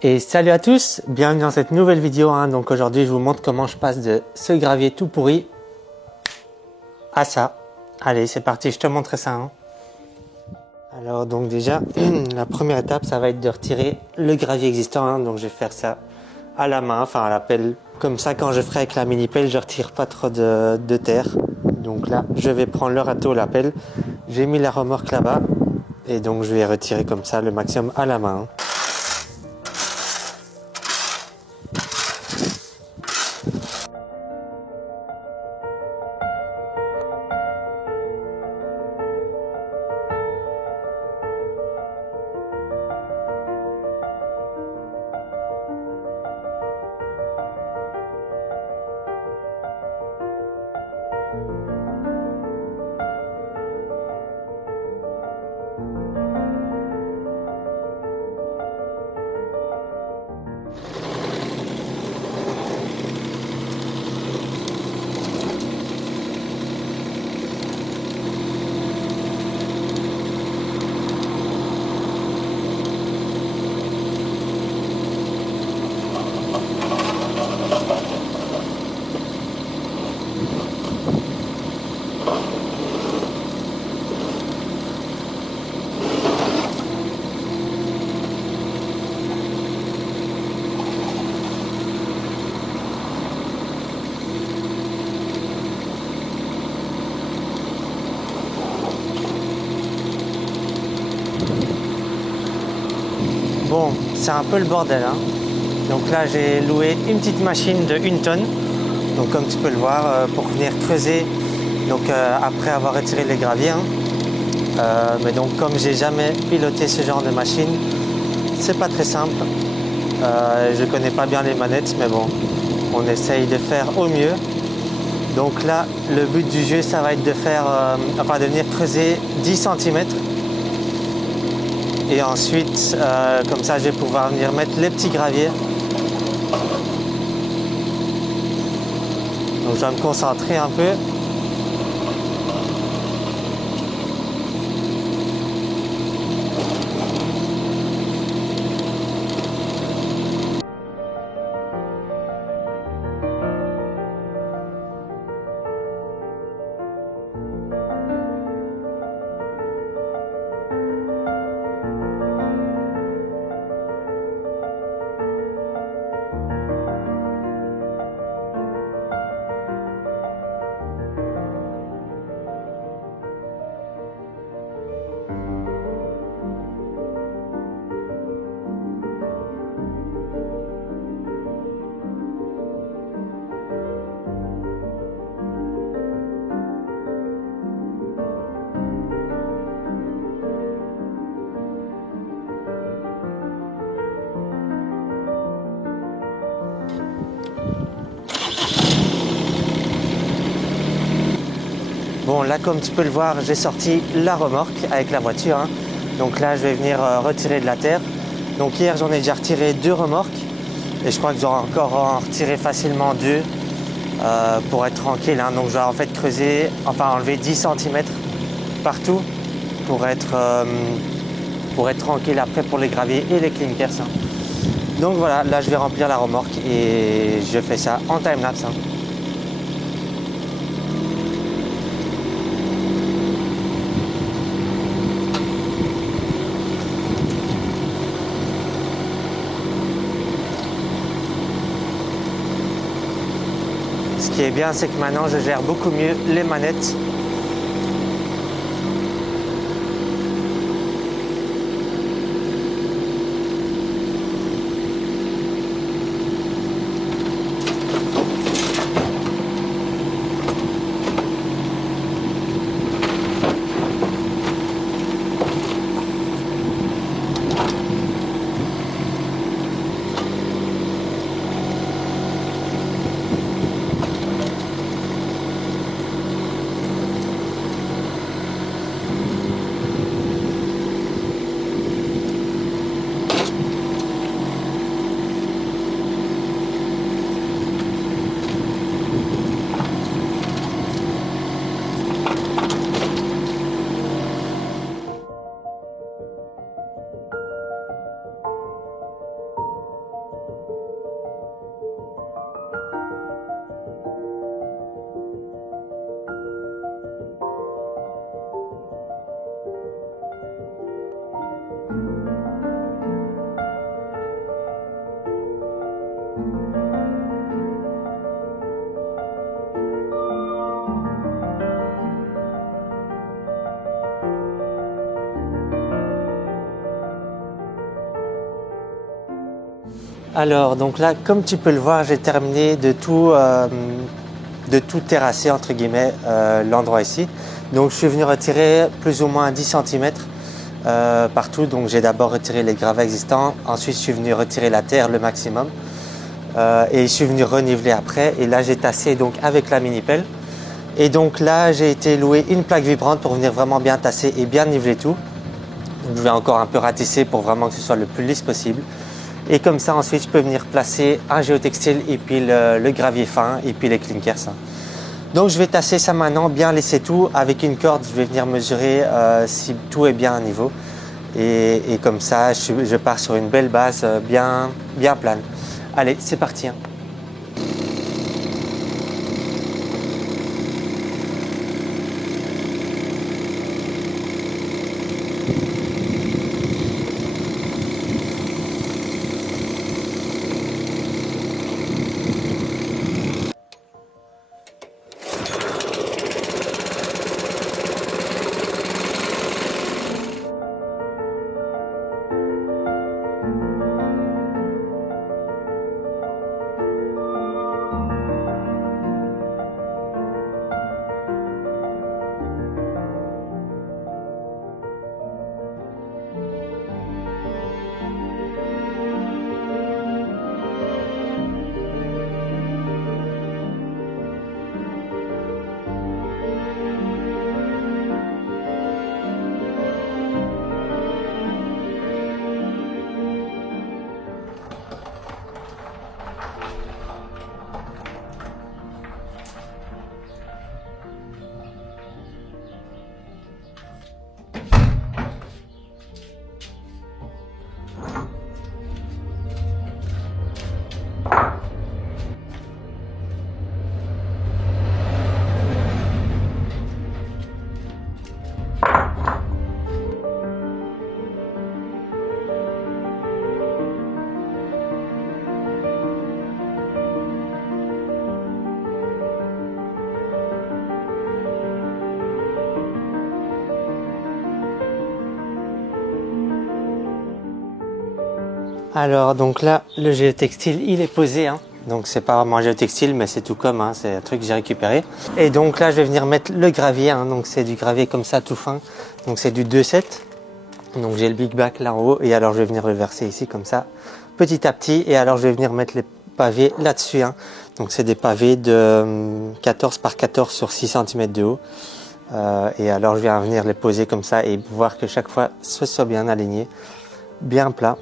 Et salut à tous, bienvenue dans cette nouvelle vidéo. Donc aujourd'hui je vous montre comment je passe de ce gravier tout pourri à ça. Allez, c'est parti, je te montre ça. Alors donc déjà, la première étape, ça va être de retirer le gravier existant. Donc je vais faire ça à la main, enfin à la pelle. Comme ça, quand je ferai avec la mini pelle, je retire pas trop de terre. Donc là, je vais prendre le râteau, la pelle. J'ai mis la remorque là-bas. Et donc je vais retirer comme ça le maximum à la main. Bon, c'est un peu le bordel. Donc là, j'ai loué une petite machine de 1 tonne. Donc comme tu peux le voir, pour venir creuser. Donc après avoir retiré les graviers. Mais donc comme j'ai jamais piloté ce genre de machine, c'est pas très simple. Je connais pas bien les manettes, mais bon, on essaye de faire au mieux. Donc là, le but du jeu, ça va être de faire, de venir creuser 10 cm. Et ensuite, comme ça, je vais pouvoir venir mettre les petits graviers. Donc je vais me concentrer un peu. Bon, là, comme tu peux le voir, j'ai sorti la remorque avec la voiture. Donc là, je vais venir retirer de la terre. Donc hier, j'en ai déjà retiré 2 remorques. Et je crois que j'aurai encore en retiré facilement 2 pour être tranquille. Donc je vais en fait creuser, enlever 10 cm partout pour être tranquille après pour les graviers et les clinkers. Donc voilà, là, je vais remplir la remorque et je fais ça en time-lapse. Ce qui est bien, c'est que maintenant je gère beaucoup mieux les manettes. Alors, donc là, comme tu peux le voir, j'ai terminé de tout terrasser, entre guillemets, l'endroit ici. Donc, je suis venu retirer plus ou moins 10 cm partout. Donc, j'ai d'abord retiré les gravats existants. Ensuite, je suis venu retirer la terre le maximum. Et je suis venu reniveler après. Et là, j'ai tassé donc avec la mini-pelle. Et donc là, j'ai été louer une plaque vibrante pour venir vraiment bien tasser et bien niveler tout. Donc, je vais encore un peu ratisser pour vraiment que ce soit le plus lisse possible. Et comme ça, ensuite, je peux venir placer un géotextile et puis le gravier fin et puis les clinkers. Donc, je vais tasser ça maintenant, bien laisser tout. Avec une corde, je vais venir mesurer si tout est bien à niveau. Et comme ça, je pars sur une belle base bien plane. Allez, c'est parti. Alors, donc là, le géotextile, il est posé. Donc, c'est pas vraiment un géotextile, mais c'est tout comme. C'est un truc que j'ai récupéré. Et donc là, je vais venir mettre le gravier. Donc, c'est du gravier comme ça, tout fin. Donc, c'est du 2,7. Donc, j'ai le big back là en haut. Et alors, je vais venir le verser ici, comme ça, petit à petit. Et alors, je vais venir mettre les pavés là-dessus. Donc, c'est des pavés de 14 par 14 sur 6 cm de haut. Et alors, je viens venir les poser comme ça et voir que chaque fois, ce soit bien aligné, bien plat.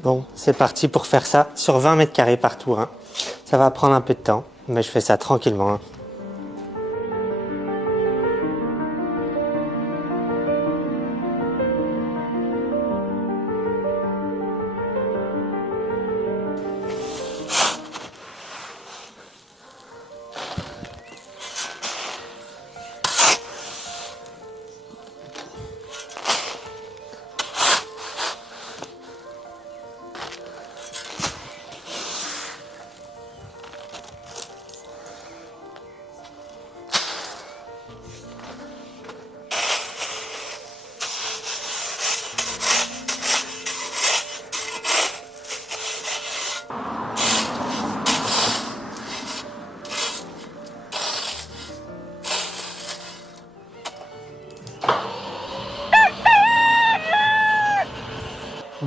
Bon, c'est parti pour faire ça sur 20 mètres carrés par tour. Ça va prendre un peu de temps, mais je fais ça tranquillement.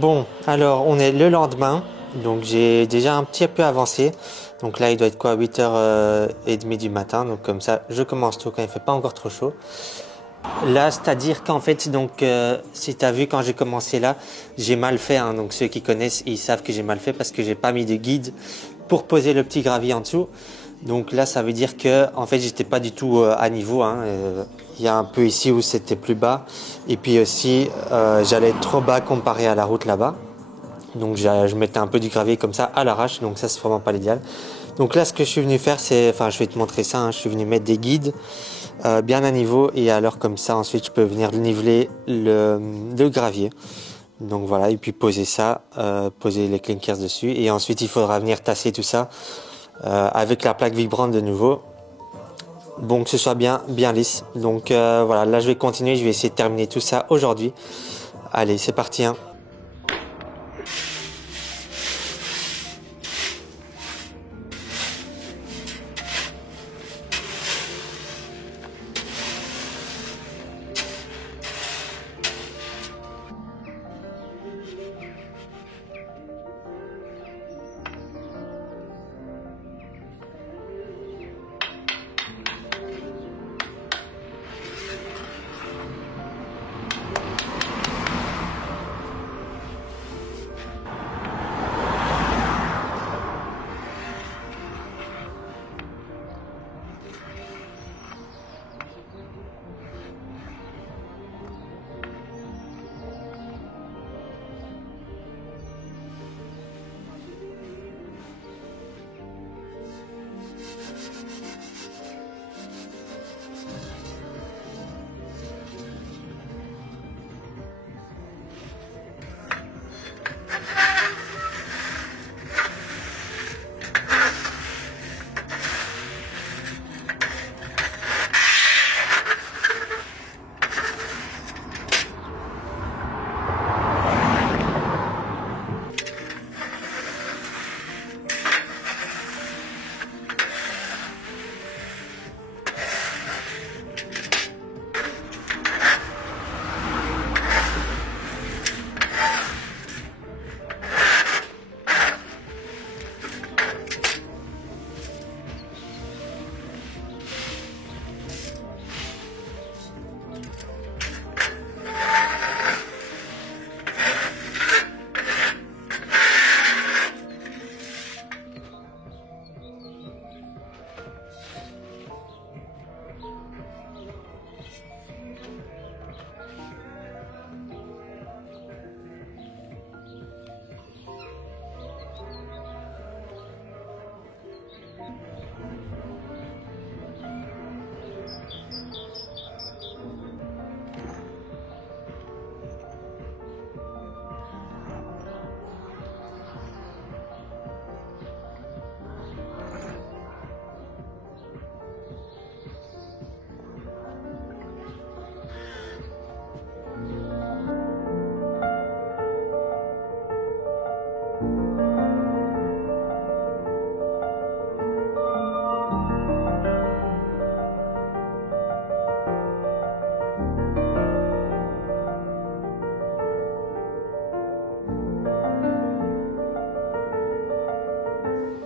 Bon, alors on est le lendemain, donc j'ai déjà un petit peu avancé. Donc là il doit être quoi, 8h30 du matin, donc comme ça je commence tôt quand il fait pas encore trop chaud. Là, c'est-à-dire qu'en fait, donc si tu as vu quand j'ai commencé là, j'ai mal fait, hein, donc ceux qui connaissent, ils savent que j'ai mal fait parce que j'ai pas mis de guide pour poser le petit gravier en dessous. Donc là, ça veut dire que en fait, j'étais pas du tout à niveau, hein. Il y a un peu ici où c'était plus bas, et puis aussi j'allais trop bas comparé à la route là-bas. Donc je mettais un peu du gravier comme ça à l'arrache, donc ça c'est vraiment pas l'idéal. Donc là, ce que je suis venu faire, c'est, enfin, je vais te montrer ça, hein, je suis venu mettre des guides bien à niveau, et alors comme ça, ensuite, je peux venir niveler le gravier. Donc voilà, et puis poser ça, poser les clinkers dessus, et ensuite il faudra venir tasser tout ça avec la plaque vibrante de nouveau. Bon, que ce soit bien lisse. Donc voilà, là je vais continuer, je vais essayer de terminer tout ça aujourd'hui. Allez, c'est parti, hein.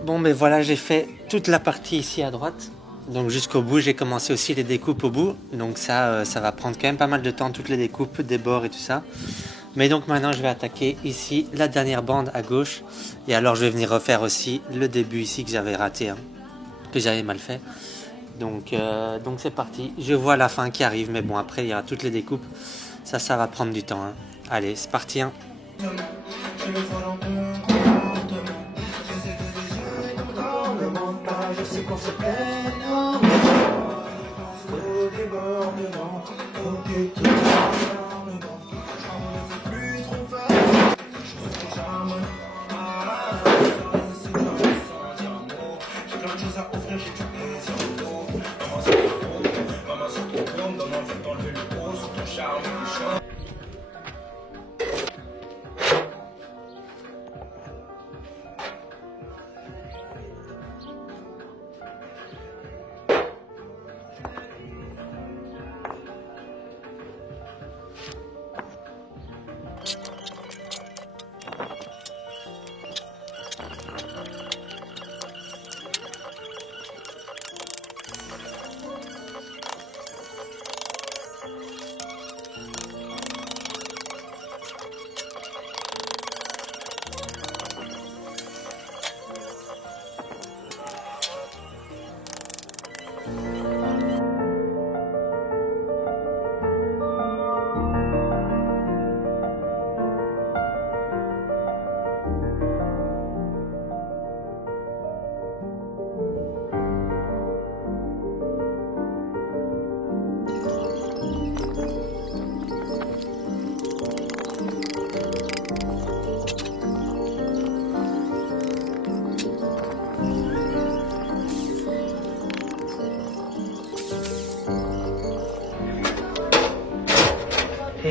Bon, mais voilà, j'ai fait toute la partie ici à droite. Donc jusqu'au bout, j'ai commencé aussi les découpes au bout. Donc ça va prendre quand même pas mal de temps, toutes les découpes des bords et tout ça. Mais donc maintenant, je vais attaquer ici la dernière bande à gauche. Et alors, je vais venir refaire aussi le début ici que j'avais raté, hein, que j'avais mal fait. Donc c'est parti. Je vois la fin qui arrive, mais bon, après, il y aura toutes les découpes. Ça va prendre du temps, hein. Allez, c'est parti, hein. Je sais qu'on se peine au débordement, au débordement. Je plus trop fort, je sais jamais. C'est pas sans dire un mot. J'ai plein de choses à offrir, j'ai du plaisir au dos. Maman sur ton compte, maman sur ton compte, dans l'envie d'enlever le haut, sur ton charme, le chaud.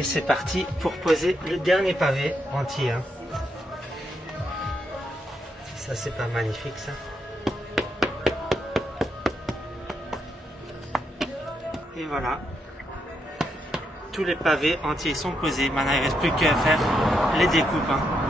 Et c'est parti pour poser le dernier pavé entier. Hein. Ça c'est pas magnifique ça. Et voilà. Tous les pavés entiers sont posés. Maintenant il ne reste plus qu'à faire les découpes. Hein.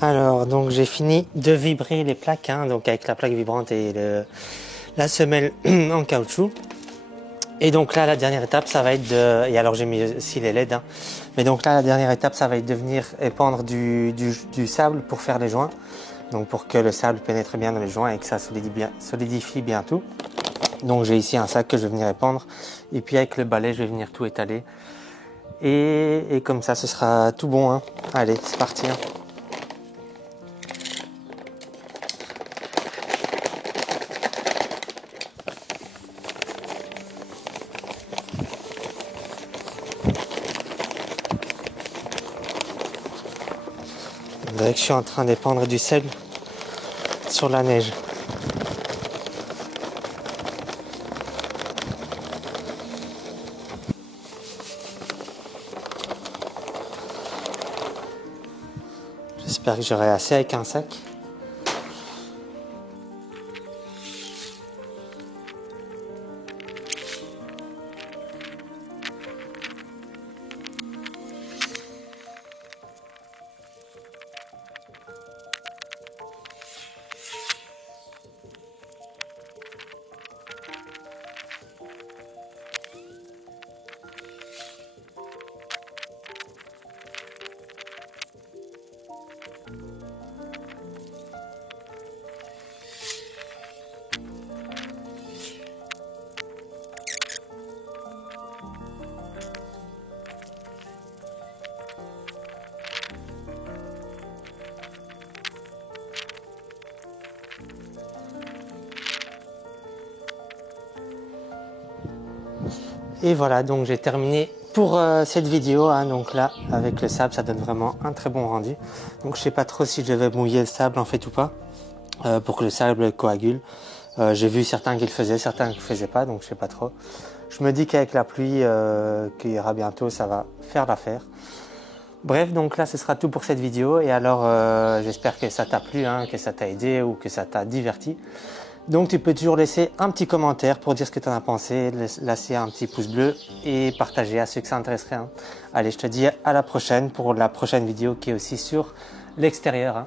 Alors, donc j'ai fini de vibrer les plaques, hein, donc avec la plaque vibrante et la semelle en caoutchouc. Et donc là, la dernière étape, ça va être de... Et alors j'ai mis aussi les LED, hein. Mais donc là, la dernière étape, ça va être de venir épandre du sable pour faire les joints. Donc pour que le sable pénètre bien dans les joints et que ça solidifie bien tout. Donc j'ai ici un sac que je vais venir épandre. Et puis avec le balai, je vais venir tout étaler. Et comme ça, ce sera tout bon, hein. Allez, c'est parti, hein. On dirait que je suis en train d'épandre du sel sur la neige. J'espère que j'aurai assez avec un sac. Et voilà, donc j'ai terminé pour cette vidéo, hein. Donc là, avec le sable, ça donne vraiment un très bon rendu. Donc je sais pas trop si je vais mouiller le sable en fait ou pas, pour que le sable coagule. J'ai vu certains qui le faisaient, certains qui le faisaient pas, donc je sais pas trop. Je me dis qu'avec la pluie qui ira bientôt, ça va faire l'affaire. Bref, donc là, ce sera tout pour cette vidéo. Et alors, j'espère que ça t'a plu, hein, que ça t'a aidé ou que ça t'a diverti. Donc tu peux toujours laisser un petit commentaire pour dire ce que tu en as pensé, laisser un petit pouce bleu et partager à ceux que ça intéresserait, hein. Allez, je te dis à la prochaine pour la prochaine vidéo qui est aussi sur l'extérieur, hein.